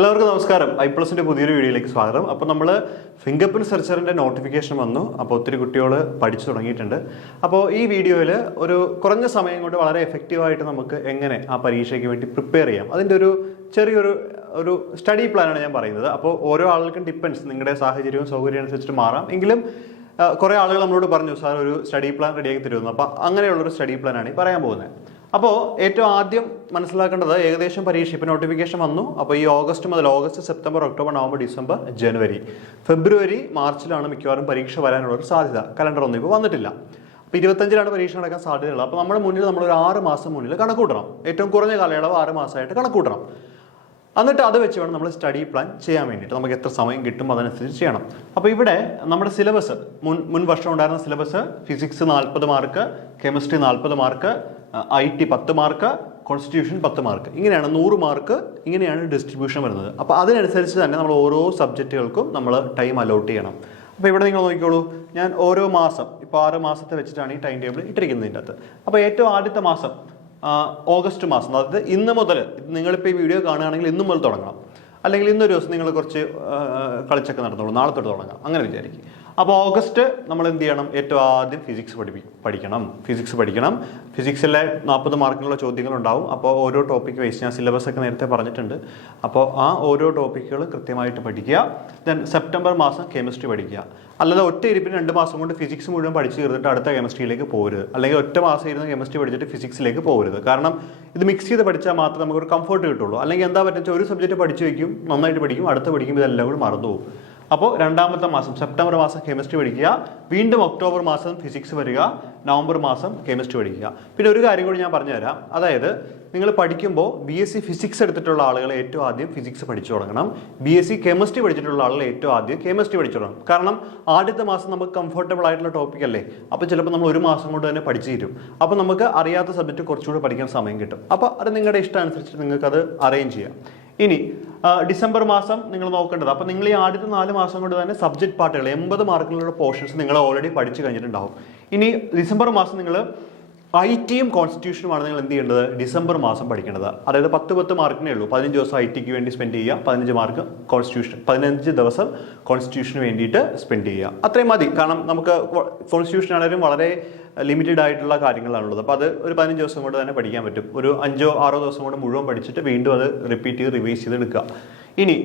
എല്ലാവർക്കും നമസ്കാരം. ഐപ്ലസിന്റെ പുതിയൊരു വീഡിയോയിലേക്ക് സ്വാഗതം. അപ്പോൾ നമ്മൾ ഫിംഗർ പ്രിന്റ് സെർച്ചറിന്റെ നോട്ടിഫിക്കേഷൻ വന്നു. അപ്പോൾ ഒത്തിരി കുട്ടികൾ പഠിച്ചു തുടങ്ങിയിട്ടുണ്ട്. അപ്പോൾ ഈ വീഡിയോയിൽ ഒരു കുറഞ്ഞ സമയം കൊണ്ട് വളരെ എഫക്റ്റീവായിട്ട് നമുക്ക് എങ്ങനെ ആ പരീക്ഷയ്ക്ക് വേണ്ടി പ്രിപ്പയർ ചെയ്യാം, അതിൻ്റെ ഒരു ചെറിയൊരു സ്റ്റഡി പ്ലാനാണ് ഞാൻ പറയുന്നത്. അപ്പോൾ ഓരോ ആളുകൾക്കും ഡിപ്പെൻസ്, നിങ്ങളുടെ സാഹചര്യവും സൗകര്യവും അനുസരിച്ചിട്ട് മാറാം. എങ്കിലും കുറേ ആളുകൾ നമ്മളോട് പറഞ്ഞു, സാർ ഒരു സ്റ്റഡി പ്ലാൻ റെഡിയാക്കി തരുമെന്ന്. അപ്പോൾ അങ്ങനെയുള്ളൊരു സ്റ്റഡി പ്ലാനാണ് ഈ പറയാൻ പോകുന്നത്. അപ്പോൾ ഏറ്റവും ആദ്യം മനസ്സിലാക്കേണ്ടത്, ഏകദേശം പരീക്ഷ ഇപ്പോൾ നോട്ടിഫിക്കേഷൻ വന്നു. അപ്പോൾ ഈ August, September, October, November, December, ജനുവരി, ഫെബ്രുവരി, മാർച്ചിലാണ് മിക്കവാറും പരീക്ഷ വരാനുള്ളൊരു സാധ്യത. കലണ്ടർ ഒന്നും ഇപ്പോൾ വന്നിട്ടില്ല. അപ്പോൾ 25-ലാണ് പരീക്ഷ നടക്കാൻ സാധ്യതയുള്ളത്. അപ്പോൾ നമ്മുടെ മുന്നിൽ നമ്മളൊരു 6 മാസം മുന്നിൽ കണക്കൂട്ടണം. ഏറ്റവും കുറഞ്ഞ കാലയളവ് 6 മാസമായിട്ട് കണക്കൂട്ടണം. എന്നിട്ട് അത് വെച്ച് വേണം നമ്മൾ സ്റ്റഡി പ്ലാൻ ചെയ്യാൻ വേണ്ടിയിട്ട്. നമുക്ക് എത്ര സമയം കിട്ടും അതനുസരിച്ച് ചെയ്യണം. അപ്പോൾ ഇവിടെ നമ്മുടെ സിലബസ്, മുൻ വർഷം ഉണ്ടായിരുന്ന syllabus, physics 40 mark, chemistry 40 mark, IT 10 mark, constitution 10 mark, ഇങ്ങനെയാണ് 100 മാർക്ക്, ഇങ്ങനെയാണ് ഡിസ്ട്രിബ്യൂഷൻ വരുന്നത്. അപ്പോൾ അതിനനുസരിച്ച് തന്നെ നമ്മൾ ഓരോ സബ്ജക്റ്റുകൾക്കും നമ്മൾ ടൈം അലോട്ട് ചെയ്യണം. അപ്പോൾ ഇവിടെ നിങ്ങൾ നോക്കിക്കോളൂ, ഞാൻ ഓരോ മാസം, ഇപ്പോൾ 6 മാസത്തെ വെച്ചിട്ടാണ് ഈ ടൈം ടേബിൾ ഇട്ടിരിക്കുന്നതിൻ്റെ അകത്ത്. അപ്പോൾ ഏറ്റവും ആദ്യത്തെ മാസം ഓഗസ്റ്റ് മാസം, അതായത് ഇന്ന് മുതൽ, നിങ്ങളിപ്പോൾ ഈ വീഡിയോ കാണുകയാണെങ്കിൽ ഇന്ന് മുതൽ തുടങ്ങണം. അല്ലെങ്കിൽ ഇന്നൊരു ദിവസം നിങ്ങൾ കുറച്ച് കളിച്ചൊക്കെ നടന്നോളൂ, നാളെ തൊട്ട് തുടങ്ങാം, അങ്ങനെ വിചാരിക്കും. അപ്പോൾ ഓഗസ്റ്റ് നമ്മൾ എന്ത് ചെയ്യണം? ഏറ്റവും ആദ്യം ഫിസിക്സ് പഠിക്കണം. ഫിസിക്സിലെ 40 മാർക്കിനുള്ള ചോദ്യങ്ങളുണ്ടാവും. അപ്പോൾ ഓരോ ടോപ്പിക്ക് വൈസ്, ഞാൻ സിലബസ് ഒക്കെ നേരത്തെ പറഞ്ഞിട്ടുണ്ട്. അപ്പോൾ ആ ഓരോ ടോപ്പിക്കുകൾ കൃത്യമായിട്ട് പഠിക്കുക. ദെൻ സെപ്റ്റംബർ മാസം കെമിസ്ട്രി പഠിക്കുക. അല്ലാതെ ഒറ്റ ഇരിപ്പിന് 2 മാസം കൊണ്ട് ഫിസിക്സ് മുഴുവൻ പഠിച്ചു തീർന്നിട്ട് അടുത്ത കെമിസ്ട്രിയിലേക്ക് പോകരുത്. അല്ലെങ്കിൽ ഒറ്റ മാസം ഇരുന്ന് കെമിസ്ട്രി പഠിച്ചിട്ട് ഫിസിക്സിലേക്ക് പോകരുത്. കാരണം ഇത് മിക്സ് ചെയ്ത് പഠിച്ചാൽ മാത്രമേ നമുക്കൊരു കംഫർട്ട് കിട്ടുള്ളൂ. അല്ലെങ്കിൽ എന്താ പറ്റുക, ഒരു സബ്ജക്റ്റ് പഠിച്ചു വയ്ക്കും, നന്നായിട്ട് പഠിക്കും, അടുത്ത പഠിക്കുമ്പോൾ ഇതെല്ലാം കൂടി മറന്നു പോകും. അപ്പോൾ 2ാമത്തെ മാസം സെപ്റ്റംബർ മാസം കെമിസ്ട്രി പഠിക്കുക. വീണ്ടും ഒക്ടോബർ മാസം ഫിസിക്സ് വരിക. നവംബർ മാസം കെമിസ്ട്രി പഠിക്കുക. പിന്നെ ഒരു കാര്യം കൂടി ഞാൻ പറഞ്ഞുതരാം. അതായത് നിങ്ങൾ പഠിക്കുമ്പോൾ BSc ഫിസിക്സ് എടുത്തിട്ടുള്ള ആളുകൾ ഏറ്റവും ആദ്യം ഫിസിക്സ് പഠിച്ചു തുടങ്ങണം. BSc കെമിസ്ട്രി പഠിച്ചിട്ടുള്ള ആളുകൾ ഏറ്റവും ആദ്യം കെമിസ്ട്രി പഠിച്ചു തുടങ്ങണം. കാരണം ആദ്യത്തെ മാസം നമുക്ക് കംഫർട്ടബിൾ ആയിട്ടുള്ള ടോപ്പിക് അല്ലേ. അപ്പോൾ ചിലപ്പോൾ നമ്മൾ 1 മാസം കൊണ്ട് തന്നെ പഠിച്ചു തീരും. അപ്പോൾ നമുക്ക് അറിയാത്ത സബ്ജക്റ്റ് കുറച്ചുകൂടി പഠിക്കാൻ സമയം കിട്ടും. അപ്പോൾ അത് നിങ്ങളുടെ ഇഷ്ടം അനുസരിച്ചിട്ട് നിങ്ങൾക്കത് അറേഞ്ച് ചെയ്യാം. ഇനി ഡിസംബർ മാസം നിങ്ങൾ നോക്കേണ്ടത്, അപ്പോൾ നിങ്ങൾ ഈ ആദ്യത്തെ 4 മാസം കൊണ്ട് തന്നെ സബ്ജക്ട് പാർട്ടുകൾ 80 മാർക്കിലുള്ള പോർഷൻസ് നിങ്ങൾ ഓൾറെഡി പഠിച്ചു കഴിഞ്ഞിട്ടുണ്ടാവും. ഇനി ഡിസംബർ മാസം നിങ്ങൾ ITയും കോൺസ്റ്റിറ്റ്യൂഷനുമാണ് നിങ്ങൾ എന്ത് ചെയ്യേണ്ടത്? ഡിസംബർ മാസം പഠിക്കേണ്ടത്. അതായത് 10 മാർക്കിനേ ഉള്ളൂ. 15 ദിവസം ITക്ക് വേണ്ടി സ്പെൻഡ് ചെയ്യുക, 15 മാർക്ക് കോൺസ്റ്റിറ്റ്യൂഷൻ, 15 ദിവസം കോൺസ്റ്റിറ്റ്യൂഷന് വേണ്ടിയിട്ട് സ്പെൻഡ് ചെയ്യുക. അത്രയും മതി. കാരണം നമുക്ക് കോൺസ്റ്റിറ്റ്യൂഷൻ ആണെങ്കിലും വളരെ ലിമിറ്റഡ് ആയിട്ടുള്ള കാര്യങ്ങളാണുള്ളത്. അപ്പോൾ അത് ഒരു 15 ദിവസം കൊണ്ട് തന്നെ പഠിക്കാൻ പറ്റും. ഒരു 5-6 ദിവസം കൊണ്ട് മുഴുവൻ പഠിച്ചിട്ട് വീണ്ടും അത് റിപ്പീറ്റ് ചെയ്ത് റിവൈസ് ചെയ്ത് എടുക്കുക. ഇനി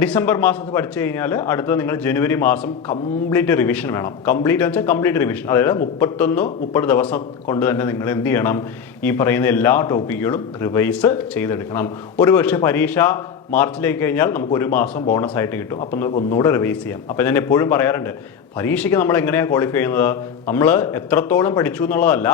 ഡിസംബർ മാസത്ത് പഠിച്ചു കഴിഞ്ഞാൽ അടുത്തത് നിങ്ങൾ ജനുവരി മാസം കംപ്ലീറ്റ് റിവിഷൻ വേണം. കംപ്ലീറ്റ് റിവിഷൻ, അതായത് 30 ദിവസം കൊണ്ട് തന്നെ നിങ്ങൾ എന്ത് ചെയ്യണം? ഈ പറയുന്ന എല്ലാ ടോപ്പിക്കുകളും റിവൈസ് ചെയ്തെടുക്കണം. ഒരു പക്ഷേ പരീക്ഷ മാർച്ചിലേക്ക് കഴിഞ്ഞാൽ നമുക്ക് 1 മാസം ബോണസ് ആയിട്ട് കിട്ടും. അപ്പം നമുക്ക് ഒന്നുകൂടെ റിവൈസ് ചെയ്യാം. അപ്പം ഞാൻ എപ്പോഴും പറയാറുണ്ട്, പരീക്ഷയ്ക്ക് നമ്മൾ എങ്ങനെയാണ് ക്വാളിഫൈ ചെയ്യുന്നത്? നമ്മൾ എത്രത്തോളം പഠിച്ചു എന്നുള്ളതല്ല,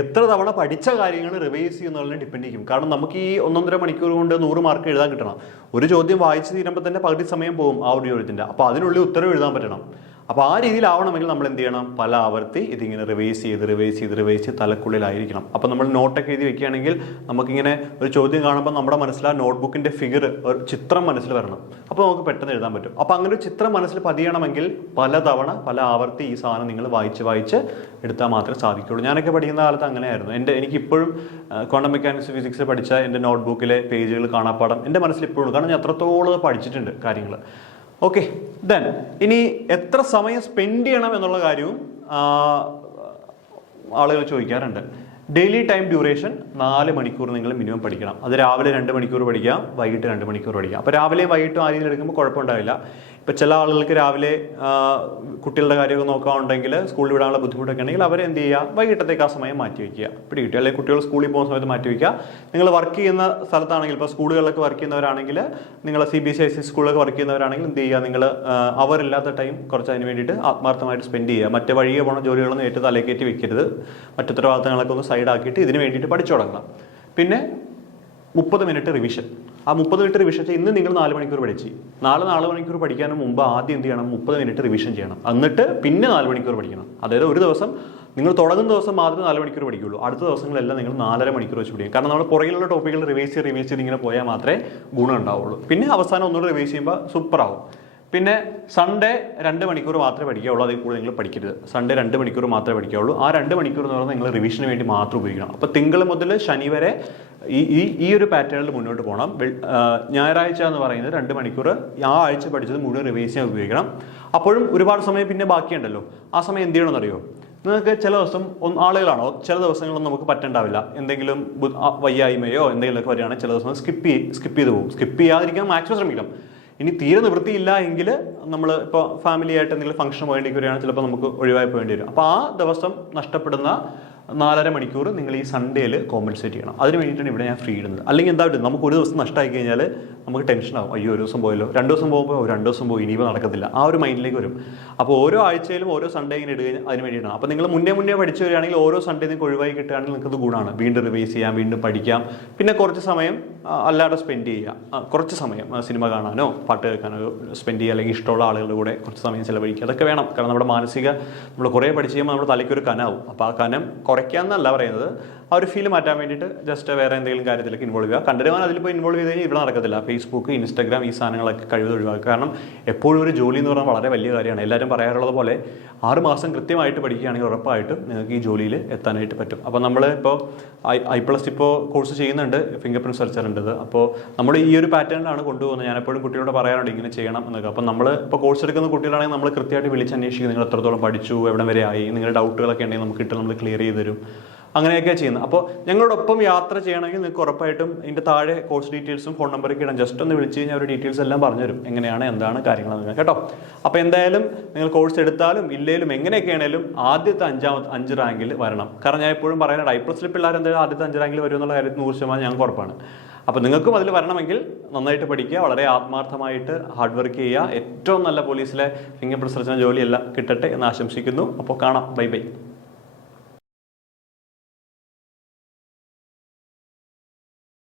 എത്ര തവണ പഠിച്ച കാര്യങ്ങൾ റിവൈസ് ചെയ്യുന്നതിനെ ഡിപ്പെൻഡ് ചെയ്യും. കാരണം നമുക്ക് ഈ 1.5 മണിക്കൂർ കൊണ്ട് 100 മാർക്ക് എഴുതാൻ കിട്ടണം. ഒരു ചോദ്യം വായിച്ച് തീരുമ്പോൾ തന്നെ പകുതി സമയം പോകും ആ ഒരു ചോദ്യത്തിൻ്റെ. അപ്പോൾ അതിനുള്ളിൽ ഉത്തരം എഴുതാൻ പറ്റണം. അപ്പോൾ ആ രീതിയിലാവണമെങ്കിൽ നമ്മൾ എന്ത് ചെയ്യണം? പല ആവർത്തി ഇതിങ്ങനെ റിവൈസ് ചെയ്ത് തലക്കുള്ളിലായിരിക്കണം. അപ്പോൾ നമ്മൾ നോട്ടൊക്കെ എഴുതി വെക്കുകയാണെങ്കിൽ നമുക്കിങ്ങനെ ഒരു ചോദ്യം കാണുമ്പോൾ നമ്മുടെ മനസ്സിൽ ആ നോട്ട്ബുക്കിൻ്റെ ഫിഗർ, ഒരു ചിത്രം മനസ്സിൽ വരണം. അപ്പോൾ നമുക്ക് പെട്ടെന്ന് എഴുതാൻ പറ്റും. അപ്പോൾ അങ്ങനെ ഒരു ചിത്രം മനസ്സിൽ പതിയണമെങ്കിൽ പല ആവർത്തി ഈ സാധനം നിങ്ങൾ വായിച്ച് എടുത്താൽ മാത്രമേ സാധിക്കുള്ളൂ. ഞാനൊക്കെ പഠിക്കുന്ന കാലത്ത് അങ്ങനെയായിരുന്നു. എനിക്കിപ്പോഴും ക്വാണ്ടം മെക്കാനിക്സ് ഫിസിക്സ് പഠിച്ച എൻ്റെ നോട്ട്ബുക്കിലെ പേജുകൾ കാണാപ്പാടം എൻ്റെ മനസ്സിൽ ഇപ്പോഴും, കാരണം ഞാൻ എത്രത്തോളം പഠിച്ചിട്ടുണ്ട് കാര്യങ്ങൾ. ഓക്കെ, ദെൻ ഇനി എത്ര സമയം സ്പെൻഡ് ചെയ്യണം എന്നുള്ള കാര്യവും ആളുകൾ ചോദിക്കാറുണ്ട്. ഡെയിലി ടൈം ഡ്യൂറേഷൻ 4 മണിക്കൂർ നിങ്ങൾ മിനിമം പഠിക്കണം. അത് രാവിലെ 2 മണിക്കൂർ പഠിക്കാം, വൈകിട്ട് 2 മണിക്കൂർ പഠിക്കാം. അപ്പോൾ രാവിലെയും വൈകിട്ടും ആ രീതിയിൽ എടുക്കുമ്പോൾ കുഴപ്പമുണ്ടാവില്ല. ഇപ്പോൾ ചില ആളുകൾക്ക് രാവിലെ കുട്ടികളുടെ കാര്യമൊക്കെ നോക്കാനുണ്ടെങ്കിൽ, സ്കൂളിൽ വിടാനുള്ള ബുദ്ധിമുട്ടൊക്കെ ഉണ്ടെങ്കിൽ അവരെന്ത് ചെയ്യുക? വൈകിട്ടത്തേക്ക് ആ സമയം മാറ്റി വയ്ക്കുക, പിടികിട്ടുക. അല്ലെങ്കിൽ കുട്ടികൾ സ്കൂളിൽ പോകുന്ന സമയത്ത് മാറ്റി വയ്ക്കുക. നിങ്ങൾ വർക്ക് ചെയ്യുന്ന സ്ഥലത്താണെങ്കിൽ, ഇപ്പോൾ സ്കൂളുകളിലൊക്കെ വർക്ക് ചെയ്യുന്നവരാണെങ്കിൽ, നിങ്ങൾ CBSE ICSE സ്കൂളിലൊക്കെ വർക്ക് ചെയ്യുന്നവരാണെങ്കിൽ എന്ത് ചെയ്യുക? നിങ്ങൾ അവരില്ലാത്ത ടൈം കുറച്ച് അതിന് വേണ്ടിയിട്ട് ആത്മാർത്ഥമായിട്ട് സ്പെൻഡ് ചെയ്യുക. മറ്റേ വഴിയെ പോകണ ജോലികളൊന്നും ഏറ്റവും തലക്കയറ്റി വെക്കരുത്. മറ്റുത്തരവാദിത്തങ്ങളൊക്കെ ഒന്ന് സൈഡാക്കിയിട്ട് ഇതിന് വേണ്ടിയിട്ട് പഠിച്ചു തുടങ്ങണം. പിന്നെ 30 മിനിറ്റ് റിവിഷൻ. ആ 30 മിനിറ്റ് റിവിഷൻ ചെയ്ത് ഇന്ന് നിങ്ങൾ 4 മണിക്കൂർ പഠിച്ച്, 4 മണിക്കൂർ പഠിക്കാനും മുമ്പ് ആദ്യം എന്ത് ചെയ്യണം? 30 മിനിറ്റ് റിവിഷൻ ചെയ്യണം. എന്നിട്ട് പിന്നെ 4 മണിക്കൂർ പഠിക്കണം. അതായത് ഒരു ദിവസം നിങ്ങൾ തുടങ്ങുന്ന ദിവസം മാത്രമേ 4 മണിക്കൂർ പഠിക്കുകയുള്ളൂ. അടുത്ത ദിവസങ്ങളെല്ലാം നിങ്ങൾ 4.5 മണിക്കൂർ വെച്ച് പഠിക്കും. കാരണം നമ്മൾ പുറകിലുള്ള ടോപ്പിക്കുകൾ റിവൈസ് ചെയ്ത് ഇങ്ങനെ പോയാൽ മാത്രമേ ഗുണം ഉണ്ടാവുള്ളൂ. പിന്നെ അവസാനം ഒന്നുകൂടെ റിവൈസ് ചെയ്യുമ്പോൾ സൂപ്പറാവും. പിന്നെ സൺഡേ 2 മണിക്കൂർ മാത്രമേ പഠിക്കാവുള്ളൂ. അതിൽ കൂടുതൽ നിങ്ങൾ പഠിക്കരുത്. സൺഡേ 2 മണിക്കൂർ മാത്രമേ പഠിക്കാവുള്ളൂ. ആ 2 മണിക്കൂർ എന്ന് പറഞ്ഞാൽ നിങ്ങൾ റിവിഷന് വേണ്ടി മാത്രം ഉപയോഗിക്കണം. അപ്പോൾ തിങ്കൾ മുതൽ ശനി വരെ ഈ ഒരു പാറ്റേണിൽ മുന്നോട്ട് പോകണം. ഞായറാഴ്ച എന്ന് പറയുന്നത് 2 മണിക്കൂർ ആ ആഴ്ച പഠിച്ചത് മുഴുവൻ റിവൈസ് ചെയ്യാൻ ഉപയോഗിക്കണം. അപ്പോഴും ഒരുപാട് സമയം പിന്നെ ബാക്കിയുണ്ടല്ലോ. ആ സമയം എന്ത് ചെയ്യണമെന്നറിയോ? നിങ്ങൾക്ക് ചില ദിവസം ആളുകളാണോ ചില ദിവസങ്ങളൊന്നും നമുക്ക് പറ്റണ്ടാവില്ല, എന്തെങ്കിലും വയ്യായ്മയോ എന്തെങ്കിലുമൊക്കെ വരികയാണെങ്കിൽ ചില ദിവസം സ്കിപ്പ് ചെയ്ത് പോകും. സ്കിപ്പ് ചെയ്യാതിരിക്കാൻ മാക്സിമം ശ്രമിക്കണം. ഇനി തീരെ നിവൃത്തിയില്ല എങ്കിൽ നമ്മൾ ഇപ്പോൾ ഫാമിലി ആയിട്ട് എന്തെങ്കിലും ഫംഗ്ഷൻ പോകേണ്ടി വരികയാണെങ്കിൽ ചിലപ്പോൾ നമുക്ക് ഒഴിവായി പോകേണ്ടി വരും. അപ്പോൾ ആ ദിവസം നഷ്ടപ്പെടുന്ന 4.5 മണിക്കൂർ നിങ്ങൾ ഈ സൺഡേയിൽ കോമ്പൻസേറ്റ് ചെയ്യണം. അതിന് വേണ്ടിയിട്ടാണ് ഇവിടെ ഞാൻ ഫ്രീ ഇടുന്നത്. അല്ലെങ്കിൽ എന്താ പറ്റും, നമുക്ക് ഒരു ദിവസം നഷ്ടമായി കഴിഞ്ഞാൽ നമുക്ക് ടെൻഷനാവും. അയ്യോ ഒരു ദിവസം പോയല്ലോ, 2 ദിവസം പോകുമ്പോൾ 2 ദിവസം പോയി ഇനിയിപ്പോൾ നടക്കത്തില്ല, ആ ഒരു മൈൻഡിലേക്ക് വരും. അപ്പോൾ ഓരോ ആഴ്ചയിലും ഓരോ സൺഡേ ഇങ്ങനെ ഇടുക അതിന് വേണ്ടിയിട്ടാണ്. അപ്പോൾ നിങ്ങൾ മുന്നേ പഠിച്ചു വരികയാണെങ്കിൽ ഓരോ സൺഡേ നിങ്ങൾക്ക് ഒഴിവായി കിട്ടുകയാണെങ്കിൽ നിങ്ങൾക്ക് ഗുണമാണ്. വീണ്ടും റിവൈസ് ചെയ്യാം, വീണ്ടും പഠിക്കാം. പിന്നെ കുറച്ച് സമയം അല്ലാതെ സ്പെൻഡ് ചെയ്യുക, കുറച്ച് സമയം സിനിമ കാണാനോ പാട്ട് കേൾക്കാനോ സ്പെൻഡ് ചെയ്യുക, അല്ലെങ്കിൽ ഇഷ്ടമുള്ള ആളുകളുടെ കൂടെ കുറച്ച് സമയം ചിലവഴിക്കുക. അതൊക്കെ വേണം. കാരണം നമ്മുടെ നമ്മൾ കുറേ പഠിച്ച് ചെയ്യുമ്പോൾ നമ്മുടെ തലയ്ക്കൊരു കനാവും. അപ്പോൾ ആ കനം കുറയ്ക്കാമെന്നല്ല പറയുന്നത്, ആ ഒരു ഫീൽ മാറ്റാൻ വേണ്ടിയിട്ട് ജസ്റ്റ് വേറെ എന്തെങ്കിലും കാര്യത്തിലേക്ക് ഇൻവോൾവ് ചെയ്യുക. കണ്ടിരുവാൻ അതിലിപ്പോൾ ഇൻവോൾവ് ചെയ്ത് കഴിഞ്ഞാൽ ഇവിടെ നടക്കത്തില്ല. ഫേസ്ബുക്ക്, ഇൻസ്റ്റാഗ്രാം ഈ സാധനങ്ങളൊക്കെ കഴിവ് ഒഴിവാക്കുക. കാരണം എപ്പോഴും ഒരു ജോലി എന്ന് പറഞ്ഞാൽ വളരെ വലിയ കാര്യമാണ്. എല്ലാവരും പറയാറുള്ളത് പോലെ 6 മാസം കൃത്യമായിട്ട് പഠിക്കുകയാണെങ്കിൽ ഉറപ്പായിട്ടും നിങ്ങൾക്ക് ഈ ജോലിയിൽ എത്താനായിട്ട് പറ്റും. അപ്പോൾ നമ്മൾ ഇപ്പോൾ I+ ഇപ്പോൾ കോഴ്സ് ചെയ്യുന്നുണ്ട്, ഫിംഗർ പ്രിന്റ് സെർച്ചറിൻ്റെത്. അപ്പോൾ നമ്മൾ ഈ ഒരു പാറ്റേണിലാണ് കൊണ്ടുപോകുന്നത്. ഞാൻ എപ്പോഴും കുട്ടികളോട് പറയാറുണ്ട് ഇങ്ങനെ ചെയ്യണം എന്നൊക്കെ. അപ്പോൾ നമ്മൾ ഇപ്പോൾ കോഴ്സ് എടുക്കുന്ന കുട്ടികളാണെങ്കിൽ നമ്മൾ കൃത്യമായിട്ട് വിളിച്ചന്വേഷിക്കും, നിങ്ങൾ എത്രത്തോളം പഠിച്ചു, എവിടെ വരെ ആയി, നിങ്ങളുടെ ഡൗട്ടുകളൊക്കെ ഉണ്ടെങ്കിൽ നമുക്ക് കിട്ടും, നമ്മൾ ക്ലിയർ ചെയ്ത് തരും. അങ്ങനെയൊക്കെയാണ് ചെയ്യുന്നത്. അപ്പോൾ ഞങ്ങളോടൊപ്പം യാത്ര ചെയ്യണമെങ്കിൽ നിങ്ങൾക്ക് ഉറപ്പായിട്ടും ഇതിൻ്റെ താഴെ കോഴ്സ് ഡീറ്റെയിൽസും ഫോൺ നമ്പറൊക്കെ ഇടാം. ജസ്റ്റ് ഒന്ന് വിളിച്ച് കഴിഞ്ഞാൽ ഒരു ഡീറ്റെയിൽസ് എല്ലാം പറഞ്ഞുതരും, എങ്ങനെയാണ് എന്താണ് കാര്യങ്ങളെന്ന് കേട്ടോ. അപ്പോൾ എന്തായാലും നിങ്ങൾ കോഴ്സ് എടുത്താലും ഇല്ലേലും എങ്ങനെയൊക്കെ ആണെങ്കിലും ആദ്യത്തെ 5 റാങ്കിൽ വരണം. കാരണം ഞാൻ എപ്പോഴും പറയാനുണ്ട്, I+ പിള്ളേർ എന്തായാലും ആദ്യത്തെ 5 റാങ്കിൽ വരും എന്നുള്ള കാര്യത്തിൽ 100% ഞങ്ങൾക്ക് ഉറപ്പാണ്. അപ്പോൾ നിങ്ങൾക്കും അതിൽ വരണമെങ്കിൽ നന്നായിട്ട് പഠിക്കുക, വളരെ ആത്മാർത്ഥമായിട്ട് ഹാർഡ് വർക്ക് ചെയ്യുക. ഏറ്റവും നല്ല പോലീസിലെ ഫിംഗർ പ്രിന്റ് സെർച്ചറിൻ്റെ ജോലിയെല്ലാം കിട്ടട്ടെ എന്ന് ആശംസിക്കുന്നു. അപ്പോൾ കാണാം. ബൈ.